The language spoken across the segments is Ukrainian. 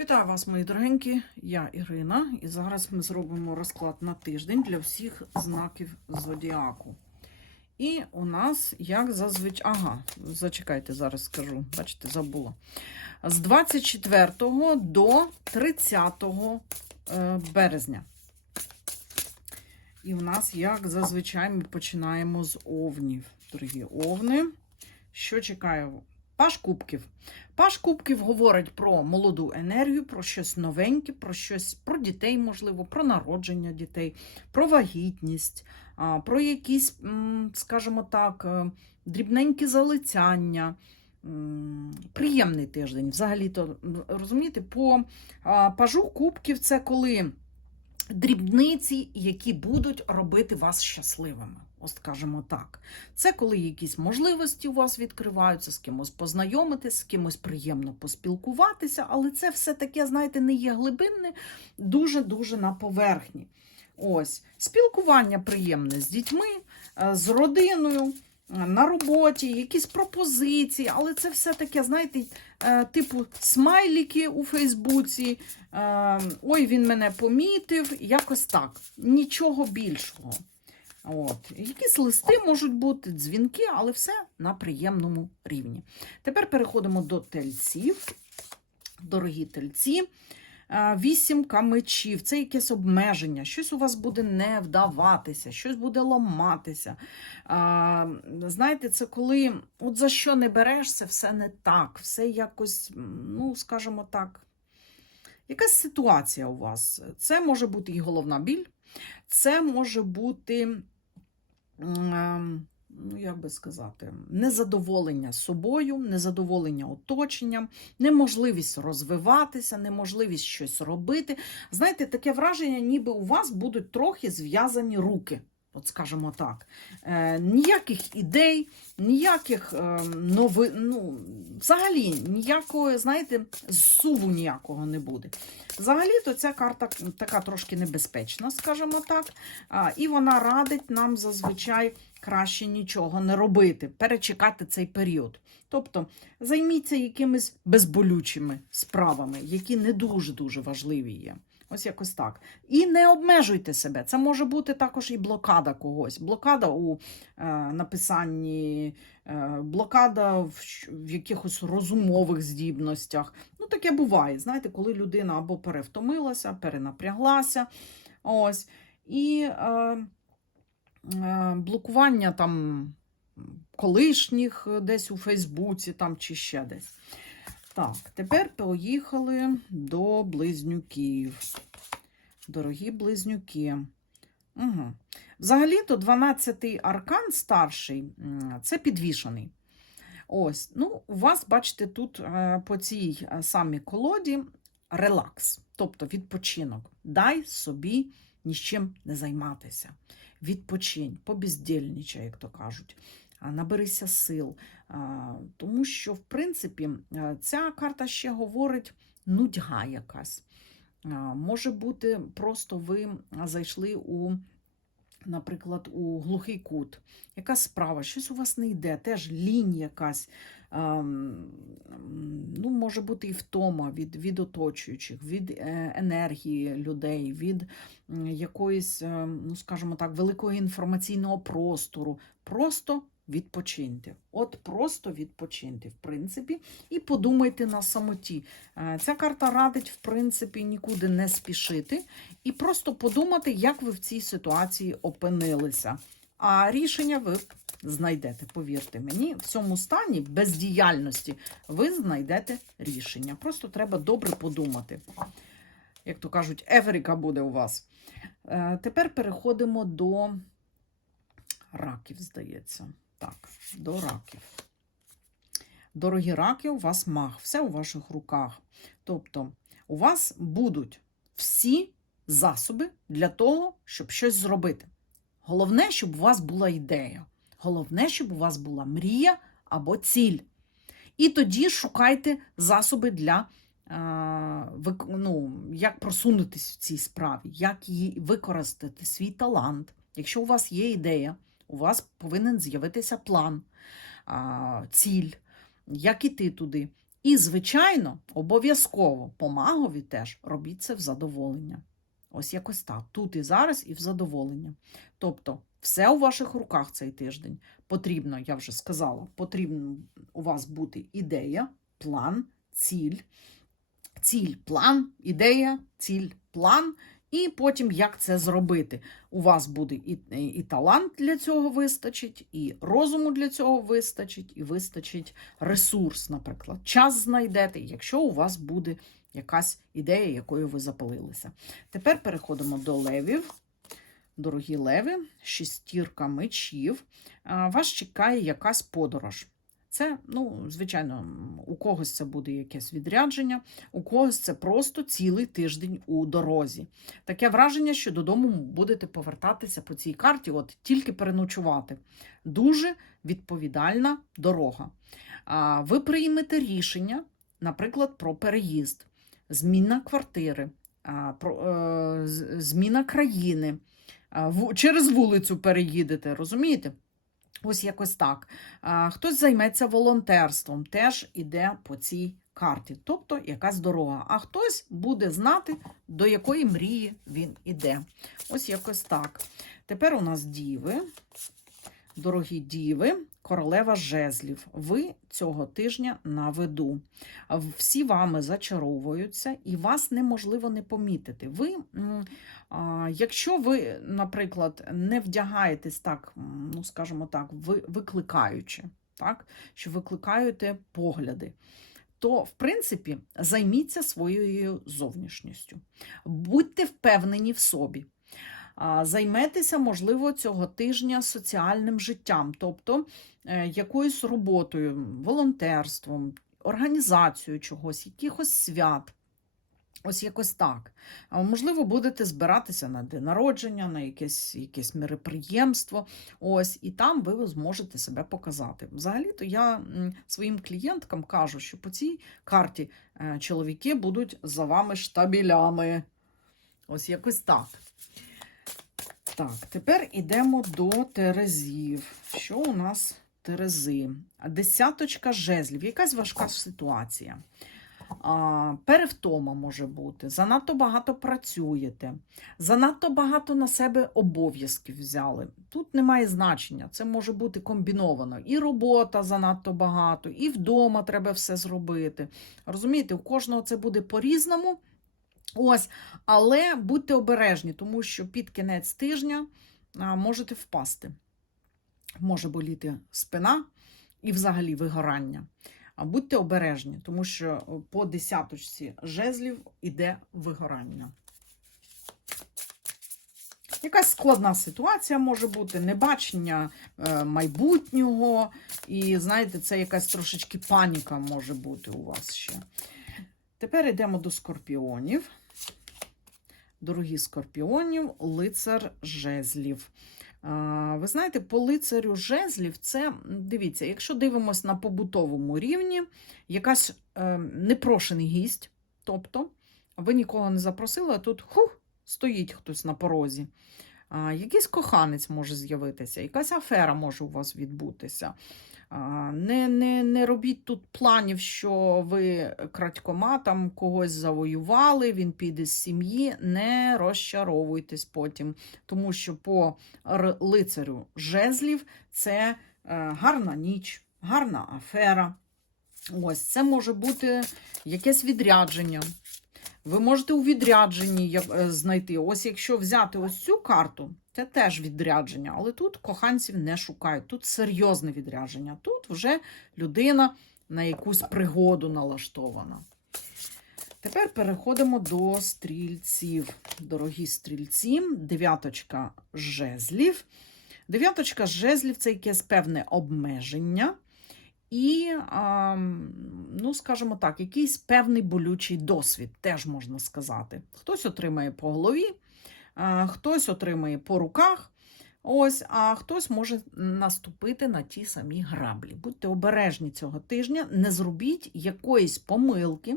Вітаю вас, мої дорогенькі. Я Ірина, і зараз ми зробимо розклад на тиждень для всіх знаків зодіаку. І у нас, як зазвичай, ага, зачекайте, зараз скажу, бачите, забула. З 24 до 30 е, березня. І у нас, як зазвичай, ми починаємо з овнів. Дорогі овни. Що чекає? Паш кубків. Паш кубків говорить про молоду енергію, про щось новеньке, про щось про дітей, можливо, про народження дітей, про вагітність, про якісь, скажімо так, е, дрібненькі залицяння. Приємний тиждень. Взагалі-то, розумієте, по пажу кубків це коли дрібниці, які будуть робити вас щасливими. Ось скажімо так. Це коли якісь можливості у вас відкриваються, з кимось познайомитись, з кимось приємно поспілкуватися, але це все таке, знаєте, не є глибинне, дуже-дуже на поверхні. Ось, спілкування приємне з дітьми, е, з родиною, е, на роботі, якісь пропозиції, але це все таке, знаєте, е, типу смайліки у Фейсбуці. Ой, він мене помітив, якось так. Нічого більшого. От. Якісь листи можуть бути, дзвінки, але все на приємному рівні. Тепер переходимо до тельців. Дорогі тельці. Е, Вісімка мечів це якесь обмеження, щось у вас буде не вдаватися, щось буде ламатися. А, Знаєте, це коли от за що не берешся, все не так, все якось, ну, скажімо так, якась ситуація у вас. Це може бути і головна біль, це може бути. Ем, Ну, як би сказати, незадоволення собою, незадоволення оточенням, неможливість розвиватися, неможливість щось робити. Знаєте, таке враження, ніби у вас будуть трохи зв'язані руки. От скажімо так, е, ніяких ідей, ніяких е, новин, ну, взагалі ніякого, знаєте, зсуву ніякого не буде. Взагалі-то ця карта така трошки небезпечна, скажімо так, а, і вона радить нам зазвичай краще нічого не робити, перечекати цей період. Тобто займіться якимись безболючими справами, які не дуже-дуже важливі є. Ось якось так. І не обмежуйте себе. Це може бути також і блокада когось. Блокада у е, написанні, е, блокада в, в якихось розумових здібностях. Ну, таке буває. Знаєте, коли людина або перевтомилася, перенапряглася. Ось. І е, е, блокування там колишніх десь у Фейсбуці там, чи ще десь. Так, тепер поїхали до близнюків. Дорогі близнюки. Угу. Взагалі-то 12-й аркан старший це підвішений. Ось, ну, у вас, бачите, тут е, по цій е, самій колоді релакс, тобто відпочинок. Дай собі ні з чим не займатися. Відпочинь, побіздільничай, як то кажуть. Наберися сил. Тому що, в принципі, ця карта ще говорить нудьга якась. Може бути, просто ви зайшли у, наприклад, у глухий кут. Якась справа, щось у вас не йде, теж лінь якась. Ну, може бути і втома від, від оточуючих, від е, енергії людей, від якоїсь, е, ну скажімо так, великого інформаційного простору. Просто відпочиньте. От просто відпочиньте, в принципі, і подумайте на самоті. Е, Ця карта радить, в принципі, нікуди не спішити і просто подумати, як ви в цій ситуації опинилися. А рішення ви знайдете, повірте мені, в цьому стані бездіяльності ви знайдете рішення. Просто треба добре подумати. Як то кажуть, Еверіка буде у вас. Е, Тепер переходимо до раків, здається. Так, до раків. Дорогі раки, у вас маг, все у ваших руках. Тобто, у вас будуть всі засоби для того, щоб щось зробити. Головне, щоб у вас була ідея. Головне, щоб у вас була мрія або ціль. І тоді шукайте засоби для е, ну, як просунутися в цій справі, як її використати, свій талант. Якщо у вас є ідея, у вас повинен з'явитися план, ціль, як іти туди. І, звичайно, обов'язково по магові теж робіть це в задоволення. Ось якось так. Тут і зараз, і в задоволення. Тобто, все у ваших руках цей тиждень. Потрібно, я вже сказала, потрібно у вас бути ідея, план, ціль. Ціль, план, ідея, ціль, план. І потім як це зробити. У вас буде і, і талант для цього вистачить, і розуму для цього вистачить, і вистачить ресурс, наприклад. Час знайдете, якщо у вас буде якась ідея, якою ви запалилися. Тепер переходимо до левів. Дорогі леви, шестірка мечів. Вас чекає якась подорож. Це, ну, звичайно, у когось це буде якесь відрядження, у когось це просто цілий тиждень у дорозі. Таке враження, що додому будете повертатися по цій карті, от тільки переночувати. Дуже відповідальна дорога. Ви приймете рішення, наприклад, про переїзд, зміна квартири, е, зміна країни. Через вулицю переїдете, розумієте? Ось якось так. Хтось займеться волонтерством, теж іде по цій карті, тобто якась дорога. А хтось буде знати, до якої мрії він іде. Ось якось так. Тепер у нас діви. Дорогі діви, королева жезлів. Ви цього тижня на виду. Всі вами зачаровуються, і вас неможливо не помітити. Ви, якщо ви, наприклад, не вдягаєтесь так, ну скажімо так, ви, викликаючи, так, що викликаєте погляди, то, в принципі, займіться своєю зовнішністю. Будьте впевнені в собі. Займетеся, можливо, цього тижня соціальним життям, тобто е, якоюсь роботою, волонтерством, організацією чогось, якихось свят. Ось якось так. Можливо, будете збиратися на день народження, на якесь, якесь мероприємство. Ось, і там ви зможете себе показати. Взагалі-то я своїм клієнткам кажу, що по цій карті е, чоловіки будуть за вами штабілями. Ось якось так. Так, тепер йдемо до Терезів. Що у нас Терези? Десяточка жезлів. Якась важка ситуація. А, перевтома може бути, занадто багато працюєте, занадто багато на себе обов'язків взяли. Тут немає значення, це може бути комбіновано. І робота занадто багато, і вдома треба все зробити. Розумієте, у кожного це буде по-різному. Ось, але будьте обережні, тому що під кінець тижня можете впасти. Може боліти спина і взагалі вигорання. Будьте обережні, тому що по десяточці жезлів іде вигорання. Якась складна ситуація може бути, небачення е, майбутнього, і, знаєте, це якась трошечки паніка може бути у вас ще. Тепер йдемо до скорпіонів. Дорогі скорпіонів, лицар жезлів. Ви знаєте, по лицарю жезлів це, дивіться, якщо дивимось на побутовому рівні, якась е, непрошений гість, тобто ви нікого не запросили, а тут хух, стоїть хтось на порозі. Якийсь коханець може з'явитися, якась афера може у вас відбутися. Не, не, не робіть тут планів, що ви крадькома там когось завоювали, він піде з сім'ї. Не розчаровуйтесь потім, тому що по лицарю жезлів це е, гарна ніч, гарна афера. Ось це може бути якесь відрядження. Ви можете у відрядженні е, знайти. Ось якщо взяти ось цю карту, це теж відрядження, але тут коханців не шукають. Тут серйозне відрядження. Тут вже людина на якусь пригоду налаштована. Тепер переходимо до стрільців. Дорогі стрільці, дев'яточка жезлів. Дев'яточка жезлів це якесь певне обмеження. І, ну, скажімо так, якийсь певний болючий досвід, теж можна сказати. Хтось отримає по голові, хтось отримає по руках, ось, а хтось може наступити на ті самі граблі. Будьте обережні цього тижня, не зробіть якоїсь помилки,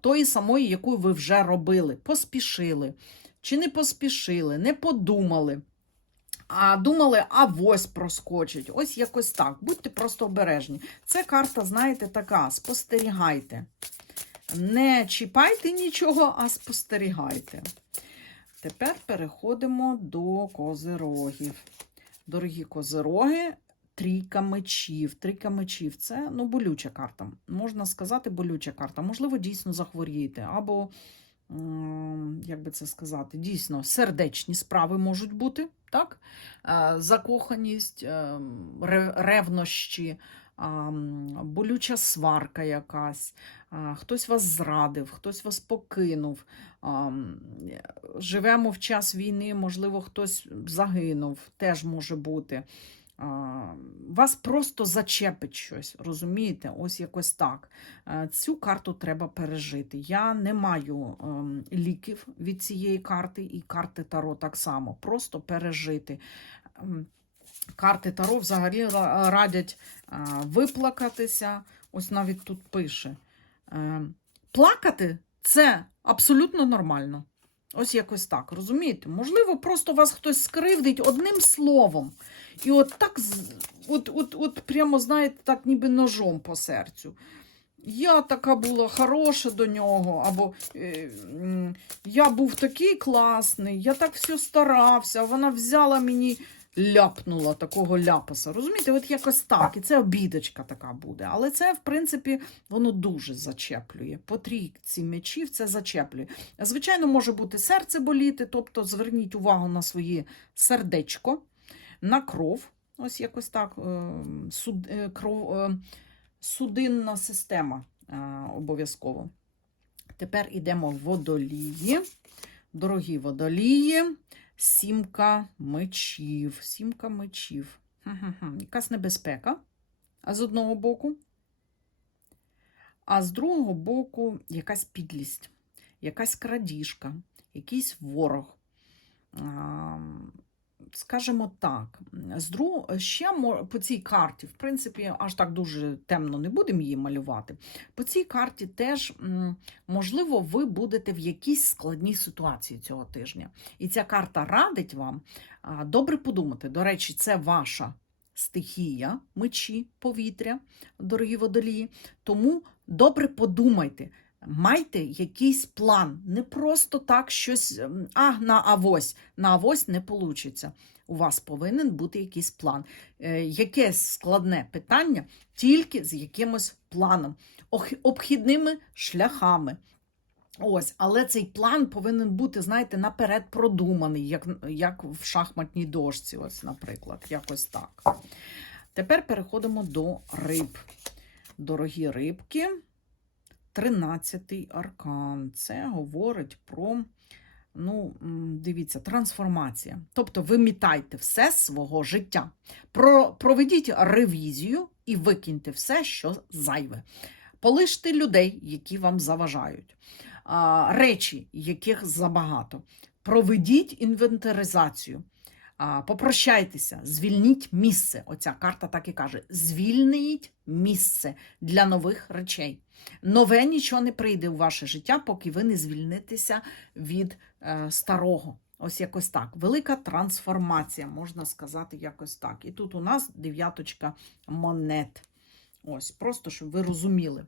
тої самої, яку ви вже робили, поспішили, чи не поспішили, не подумали. А думали, а ось проскочить. Ось якось так. Будьте просто обережні. Це карта, знаєте, така: спостерігайте. Не чіпайте нічого, а спостерігайте. Тепер переходимо до козирогів. Дорогі козироги, трійка мечів. Трійка мечів це ну, болюча карта. Можна сказати, болюча карта. Можливо, дійсно захворієте. Або, як би це сказати, дійсно сердечні справи можуть бути. так? Е, Закоханість, е, ревнощі, болюча сварка якась. Хтось вас зрадив, хтось вас покинув. Живемо в час війни, можливо, хтось загинув, теж може бути. Вас просто зачепить щось, розумієте? Ось якось так. Цю карту треба пережити. Я не маю ем, ліків від цієї карти, і карти Таро так само. Просто пережити. Карти Таро взагалі радять виплакатися. Ось навіть тут пише. Е, Плакати це абсолютно нормально. Ось якось так, розумієте? Можливо, просто вас хтось скривдить одним словом. І от так, от, от, от прямо, знаєте, так ніби ножом по серцю. Я така була хороша до нього, або е, я був такий класний, я так все старався, вона взяла мені, ляпнула такого ляпаса. Розумієте, от якось так. І це обідочка така буде. Але це, в принципі, воно дуже зачеплює. По трійці мечів це зачеплює. Звичайно, може бути серце боліти, тобто зверніть увагу на своє сердечко, на кров. Ось якось так. е, Суд, е, кров, е, судинна система обов'язково. Тепер йдемо в водолії. Дорогі водолії, сімка мечів. Сімка мечів. Якась небезпека. А з одного боку. А з другого боку, якась підлість, якась крадіжка, якийсь ворог. Скажімо так, з друг... ще по цій карті, в принципі, аж так дуже темно не будемо її малювати. По цій карті теж, можливо, ви будете в якійсь складній ситуації цього тижня. І ця карта радить вам добре подумати. До речі, це ваша стихія, мечі, повітря, дорогі водолії. Тому добре подумайте. Майте якийсь план. Не просто так щось, а на авось. На авось не вийде. У вас повинен бути якийсь план. Е, якесь складне питання тільки з якимось планом, обхідними шляхами. Ось, але цей план повинен бути, знаєте, наперед продуманий, як, як в шахматній дошці, ось, наприклад, якось так. Тепер переходимо до риб. Дорогі рибки, 13-й аркан. Це говорить про, ну, дивіться, трансформація. Тобто вимітайте все свого життя. Про, проведіть ревізію і викиньте все, що зайве. Полиште людей, які вам заважають, речі, яких забагато. Проведіть інвентаризацію. Попрощайтеся, звільніть місце. Оця карта так і каже: звільніть місце для нових речей. Нове нічого не прийде у ваше життя, поки ви не звільнитеся від е, старого. Ось якось так. Велика трансформація, можна сказати, якось так. І тут у нас дев'яточка монет. Ось, просто щоб ви розуміли.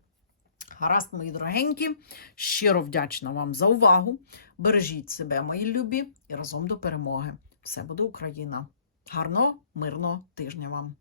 Гаразд, мої дорогенькі, щиро вдячна вам за увагу. Бережіть себе, мої любі, і разом до перемоги. Все буде Україна. Гарно, мирно тижня вам!